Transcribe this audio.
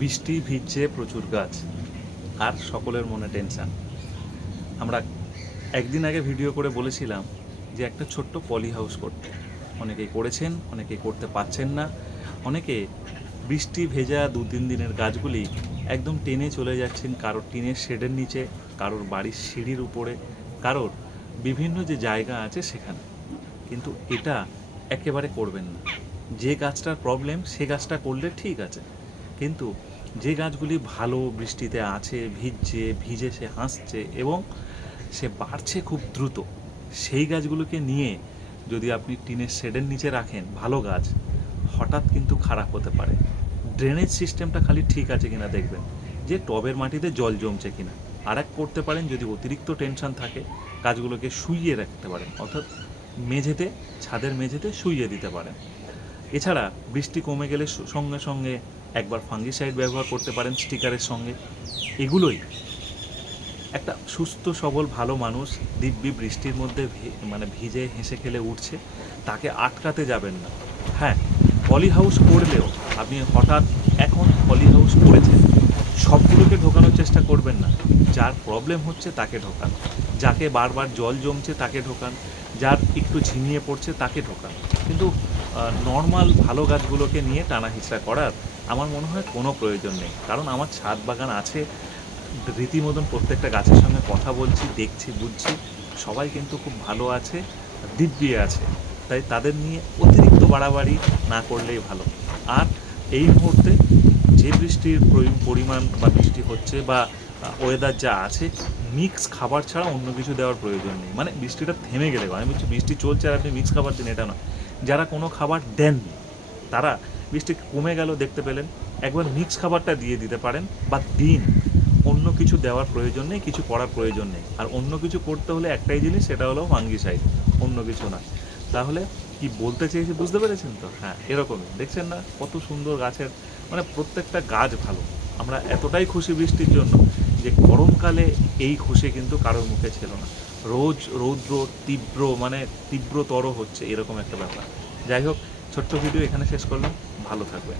বৃষ্টি ভিজছে প্রচুর গাছ আর সকলের মনে টেনশান আমরা একদিন আগে ভিডিও করে বলেছিলাম যে একটা ছোট্ট পলি হাউস করতে। অনেকেই করেছেন, অনেকেই করতে পারছেন না। অনেকে বৃষ্টি ভেজা দু তিন দিনের গাছগুলি একদম টেনে চলে যাচ্ছেন কারোর টিনের শেডের নিচে, কারোর বাড়ির সিঁড়ির উপরে, কারোর বিভিন্ন যে জায়গা আছে সেখানে। কিন্তু এটা একেবারে করবেন না। যে গাছটার প্রবলেম সে গাছটা করলে ঠিক আছে। কিন্তু যে গাছগুলি ভালো বৃষ্টিতে আছে, ভিজছে, ভিজে সে হাসছে এবং সে বাড়ছে খুব দ্রুত, সেই গাছগুলোকে নিয়ে যদি আপনি টিনের শেডের নিচে রাখেন, ভালো গাছ, হঠাৎ কিন্তু খারাপ হতে পারে। ড্রেনেজ সিস্টেমটা খালি ঠিক আছে কিনা দেখবেন, যে টবের মাটিতে জল জমছে কিনা। আর এক করতে পারেন যদি অতিরিক্ত টেনশন থাকে, গাছগুলোকে শুইয়ে রাখতে পারেন, অর্থাৎ মেঝেতে, ছাদের মেঝেতে শুইয়ে দিতে পারেন। এছাড়া বৃষ্টি কমে গেলে সঙ্গে সঙ্গে একবার ফাঙ্গিসাইড ব্যবহার করতে পারেন স্টিকারের সঙ্গে। এগুলোই একটা সুস্থ, সবল, ভালো মানুষ দিব্যি বৃষ্টির মধ্যে মানে ভিজে হেসে খেলে উঠছে, তাকে আটকাতে যাবেন না। হ্যাঁ পলি হাউস করলেও আপনি হঠাৎ এখন পলি হাউস করেছেন, সবগুলোকে ঢোকানোর চেষ্টা করবেন না। যার প্রবলেম হচ্ছে তাকে ঢোকান, যাকে বারবার জল জমছে তাকে ঢোকান যার একটু ঝিমিয়ে পড়ছে তাকে ঢোকান। কিন্তু নর্মাল ভালো গাছগুলোকে নিয়ে টানা হিচড়া করার আমার মনে হয় কোনো প্রয়োজন নেই। কারণ আমার ছাদ বাগান আছে, রীতিমতন প্রত্যেকটা গাছের সঙ্গে কথা বলছি, দেখছি, বুঝছি, সবাই কিন্তু খুব ভালো আছে, দিব্যি আছে। তাই তাদের নিয়ে অতিরিক্ত বাড়াবাড়ি না করলেই ভালো। আর এই মুহূর্তে যে বৃষ্টির পরিমাণ বা বৃষ্টি হচ্ছে বা ওয়েদার যা আছে মিক্স খাবার ছাড়া অন্য কিছু দেওয়ার প্রয়োজন নেই। মানে বৃষ্টিটা থেমে গেলে আমি বলছি বৃষ্টি চলছে আর আপনি মিক্স খাবার দিন, এটা না যারা কোনো খাবার দেননি, তারা বৃষ্টি কমে গেল, দেখতে পেলেন। একবার মিক্স খাবারটা দিয়ে দিতে পারেন, বা দিন। অন্য কিছু দেওয়ার প্রয়োজন নেই, কিছু করার প্রয়োজন নেই। আর অন্য কিছু করতে হলে একটাই জিনিস, সেটা হলো মাঙ্গি ফাঙ্গিসাইড অন্য কিছু না। তাহলে কি বলতে চেয়েছি বুঝতে পেরেছেন তো? হ্যাঁ এরকমই। দেখছেন না কত সুন্দর গাছের মানে প্রত্যেকটা গাছ ভালো। আমরা এতটাই খুশি বৃষ্টির জন্য যে গরমকালে এই খুশি কিন্তু কারোর মুখে ছিল না। রোজ রৌদ্র তীব্র মানে তীব্রতর হচ্ছে এরকম একটা ব্যাপার। যাই হোক, ছোট্ট ভিডিও এখানে শেষ করলাম। ভালো থাকবেন।